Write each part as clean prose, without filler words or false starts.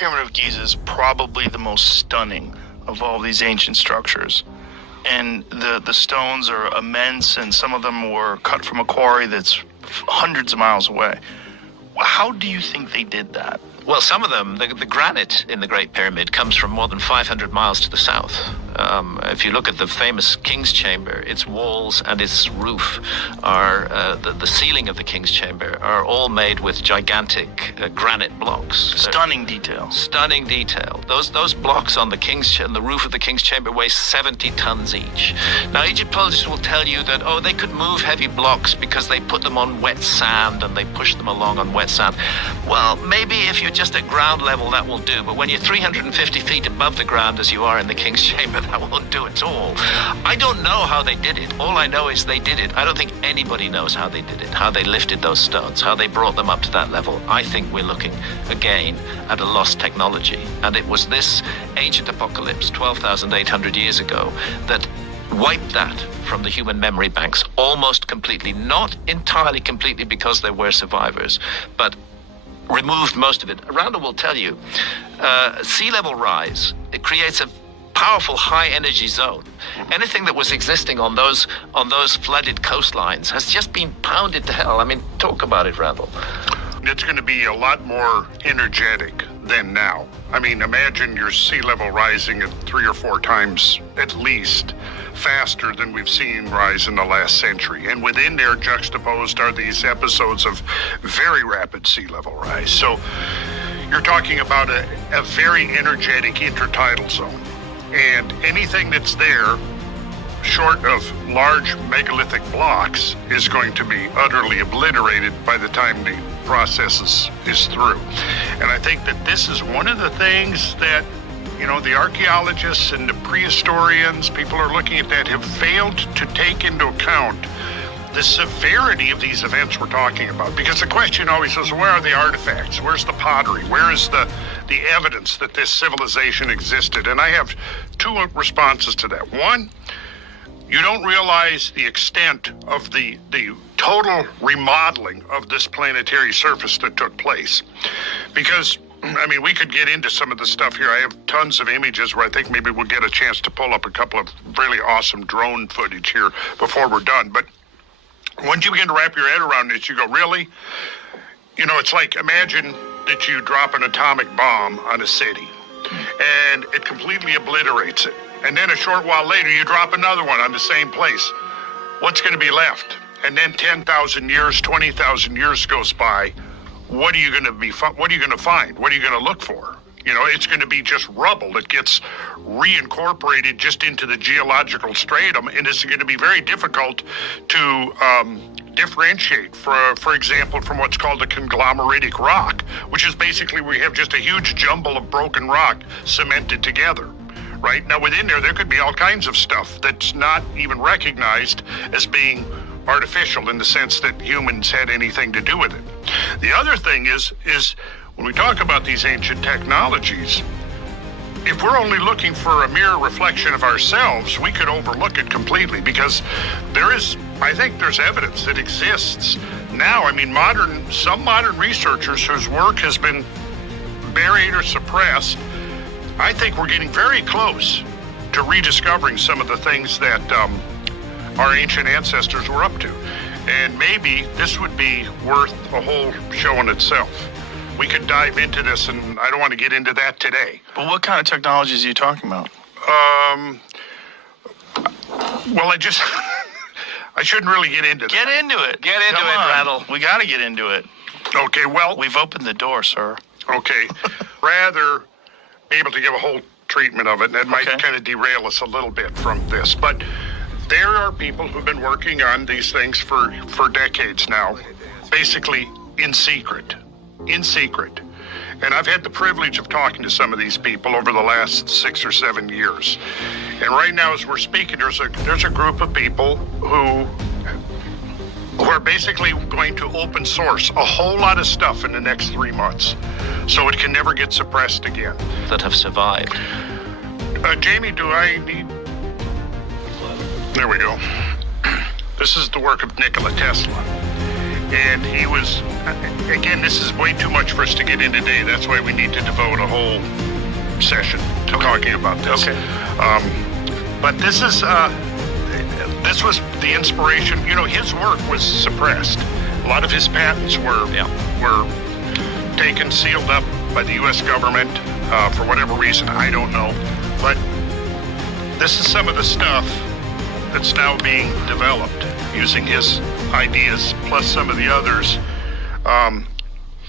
Pyramid of Giza is probably the most stunning of all these ancient structures. And the stones are immense, and some of them were cut from a quarry that's hundreds of miles away. How do you think they did that? Well, some of them, the granite in the Great Pyramid comes from more than 500 miles to the south. If you look at the famous King's Chamber, its walls and its roof are, the ceiling of the King's Chamber are all made with gigantic granite blocks. Stunning detail. Stunning detail. Those blocks on the roof of the King's Chamber weigh 70 tons each. Now, Egyptologists will tell you that, they could move heavy blocks because they put them on wet sand and they push them along on wet sand. Well, maybe if you're just at ground level, that will do. But when you're 350 feet above the ground, as you are in the King's Chamber, that won't do at all. I don't know how they did it. All I know is they did it. I don't think anybody knows how they did it, how they lifted those stones, how they brought them up to that level. I think we're looking, again, at a lost technology. And it was this ancient apocalypse 12,800 years ago that wiped that from the human memory banks almost completely, not entirely completely because there were survivors, but removed most of it. Randall will tell you, sea level rise, it creates a powerful high energy zone. Anything that was existing on those flooded coastlines has just been pounded to hell. I mean, talk about it, Randall. It's going to be a lot more energetic than now. I mean, imagine your sea level rising at 3 or 4 times at least faster than we've seen rise in the last century. And within there, juxtaposed, are these episodes of very rapid sea level rise. So you're talking about a very energetic intertidal zone. And anything that's there, short of large megalithic blocks, is going to be utterly obliterated by the time the process is through. And I think that this is one of the things that, the archaeologists and the prehistorians, people are looking at that, have failed to take into account the severity of these events we're talking about. Because the question always is, where are the artifacts? Where's the pottery? Where is the evidence that this civilization existed? And I have 2 responses to that. One, you don't realize the extent of the total remodeling of this planetary surface that took place. Because, we could get into some of the stuff here. I have tons of images where I think maybe we'll get a chance to pull up a couple of really awesome drone footage here before we're done. But once you begin to wrap your head around it, you go, really? It's like, imagine that you drop an atomic bomb on a city and it completely obliterates it. And then a short while later, you drop another one on the same place. What's going to be left? And then 10,000 years, 20,000 years goes by. What are you going to find? What are you going to look for? It's going to be just rubble that gets reincorporated just into the geological stratum, and it's going to be very difficult to differentiate, for example, from what's called a conglomeratic rock, which is basically we have just a huge jumble of broken rock cemented together. Right? Now, within there could be all kinds of stuff that's not even recognized as being artificial in the sense that humans had anything to do with it. The other thing is when we talk about these ancient technologies, if we're only looking for a mere reflection of ourselves, we could overlook it completely, because I think there's evidence that exists now. Some modern researchers whose work has been buried or suppressed, I think we're getting very close to rediscovering some of the things that our ancient ancestors were up to. And maybe this would be worth a whole show in itself. We could dive into this, and I don't want to get into that today. But what kind of technologies are you talking about? Well, I shouldn't really get into that. Get into it. Get into it, Randall. We got to get into it. Okay, well... We've opened the door, sir. Okay. Rather be able to give a whole treatment of it, and that might kind of derail us a little bit from this. But there are people who've been working on these things for decades now, basically in secret. And I've had the privilege of talking to some of these people over the last 6 or 7 years. And right now, as we're speaking, there's a group of people who are basically going to open source a whole lot of stuff in the next 3 months, so it can never get suppressed again. That have survived. Jamie, do I need... There we go. This is the work of Nicola Tesla. And he was, again, this is way too much for us to get in today. That's why we need to devote a whole session to talking about this. Okay. But this was the inspiration. You know, his work was suppressed. A lot of his patents were taken, sealed up by the U.S. government for whatever reason. I don't know. But this is some of the stuff that's now being developed using his ideas, plus some of the others.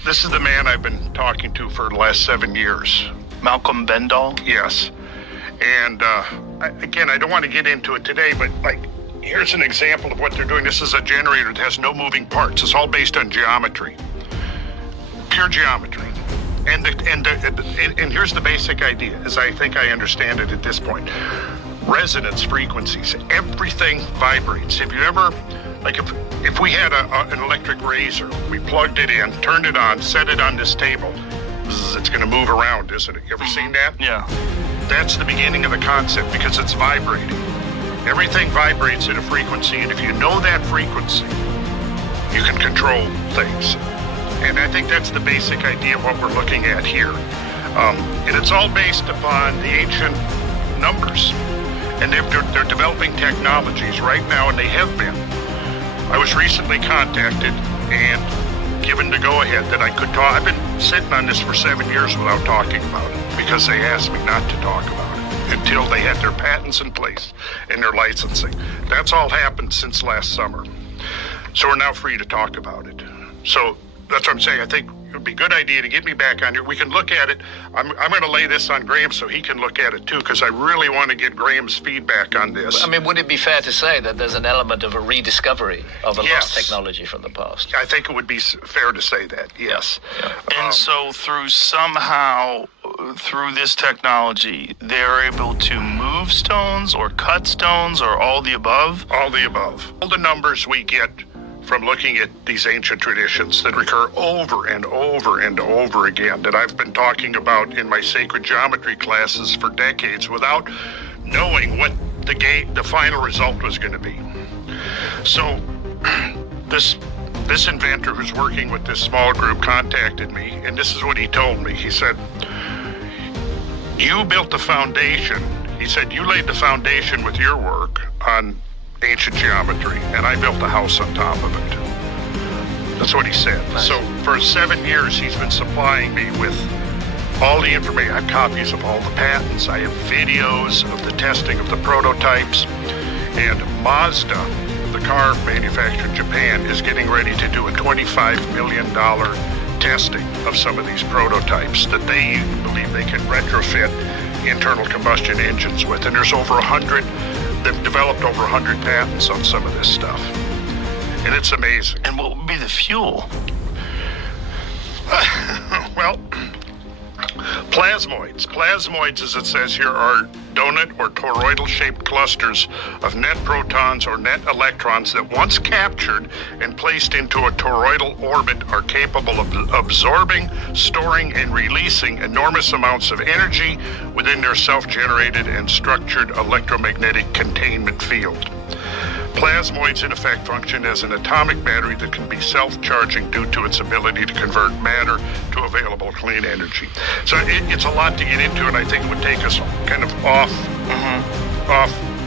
This is the man I've been talking to for the last 7 years. Malcolm Bendall? Yes. And again, I don't want to get into it today, but like, here's an example of what they're doing. This is a generator that has no moving parts. It's all based on geometry, pure geometry. And here's the basic idea, as I think I understand it at this point. Resonance frequencies. Everything vibrates. Have you ever, like if we had an electric razor, we plugged it in, turned it on, set it on this table, it's going to move around, isn't it? You ever seen that? Yeah. That's the beginning of the concept because it's vibrating. Everything vibrates at a frequency, and if you know that frequency, you can control things. And I think that's the basic idea of what we're looking at here. And it's all based upon the ancient numbers. And they're developing technologies right now, and they have been. I was recently contacted and given the go-ahead that I could talk. I've been sitting on this for 7 years without talking about it because they asked me not to talk about it until they had their patents in place and their licensing. That's all happened since last summer. So we're now free to talk about it. So that's what I'm saying. I think it would be a good idea to get me back on here. We can look at it. I'm going to lay this on Graham so he can look at it too, because I really want to get Graham's feedback on this. I mean, would it be fair to say that there's an element of a rediscovery of a Yes. lost technology from the past? I think it would be fair to say that, yes. And so through this technology, they're able to move stones or cut stones or all the above? All the above. All the numbers we get from looking at these ancient traditions that recur over and over and over again, that I've been talking about in my sacred geometry classes for decades without knowing what the final result was going to be. So this inventor who's working with this small group contacted me, and this is what he told me. He said, you built the foundation. He said, you laid the foundation with your work on ancient geometry, and I built a house on top of it. That's what he said. Nice. So for 7 years, he's been supplying me with all the information. I have copies of all the patents. I have videos of the testing of the prototypes. And Mazda, the car manufacturer in Japan, is getting ready to do a $25 million testing of some of these prototypes that they believe they can retrofit internal combustion engines with. And there's over 100. They've developed over 100 patents on some of this stuff. And it's amazing. And what would be the fuel? Well, plasmoids. Plasmoids, as it says here, are donut or toroidal-shaped clusters of net protons or net electrons that once captured and placed into a toroidal orbit are capable of absorbing, storing, and releasing enormous amounts of energy within their self-generated and structured electromagnetic containment field. Plasmoids, in effect, function as an atomic battery that can be self-charging due to its ability to convert matter to available clean energy. So it's a lot to get into, and I think it would take us kind of off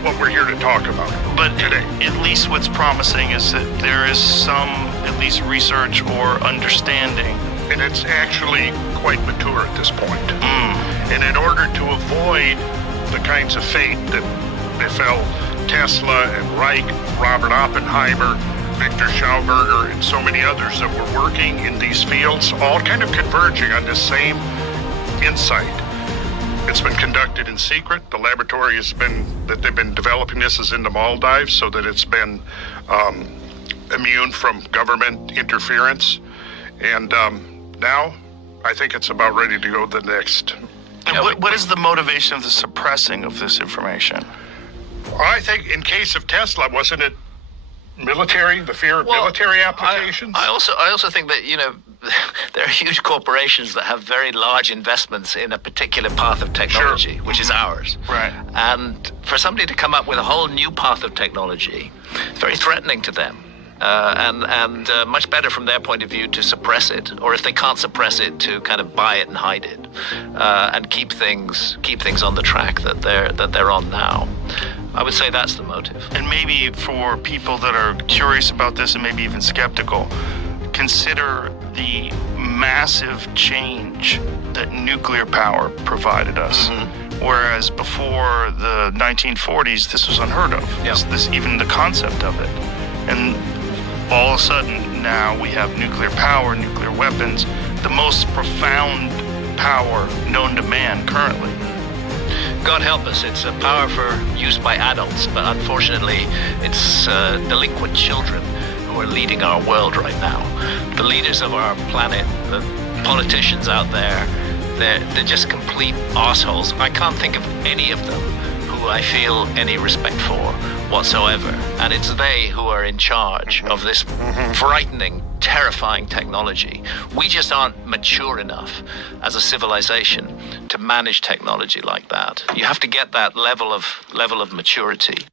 what we're here to talk about. But today, at least what's promising is that there is some, at least research or understanding. and it's actually quite mature at this point. And in order to avoid the kinds of fate that befell Tesla and Reich, Robert Oppenheimer, Victor Schauberger, and so many others that were working in these fields, all kind of converging on this same insight. It's been conducted in secret. The laboratory that they've been developing this is in the Maldives, so that it's been immune from government interference. And now I think it's about ready to go to the next. And what is the motivation of the suppressing of this information? I think in case of Tesla, wasn't it military, the fear of military applications? I also think that, there are huge corporations that have very large investments in a particular path of technology, which is ours. Right. And for somebody to come up with a whole new path of technology, it's very threatening to them. and much better from their point of view to suppress it, or if they can't suppress it, to kind of buy it and hide it, and keep things on the track that they're on now. I would say that's the motive. And maybe for people that are curious about this and maybe even skeptical, consider the massive change that nuclear power provided us. Whereas before the 1940s, this was unheard of. Yeah. This even the concept of it. And all of a sudden now we have nuclear power, nuclear weapons, the most profound power known to man currently. God help us, it's a power for use by adults, but unfortunately it's delinquent children who are leading our world right now. The leaders of our planet, the politicians out there, they're just complete assholes. I can't think of any of them who I feel any respect for whatsoever. And it's they who are in charge of this frightening, terrifying technology. We just aren't mature enough as a civilization to manage technology like that. You have to get that level of maturity.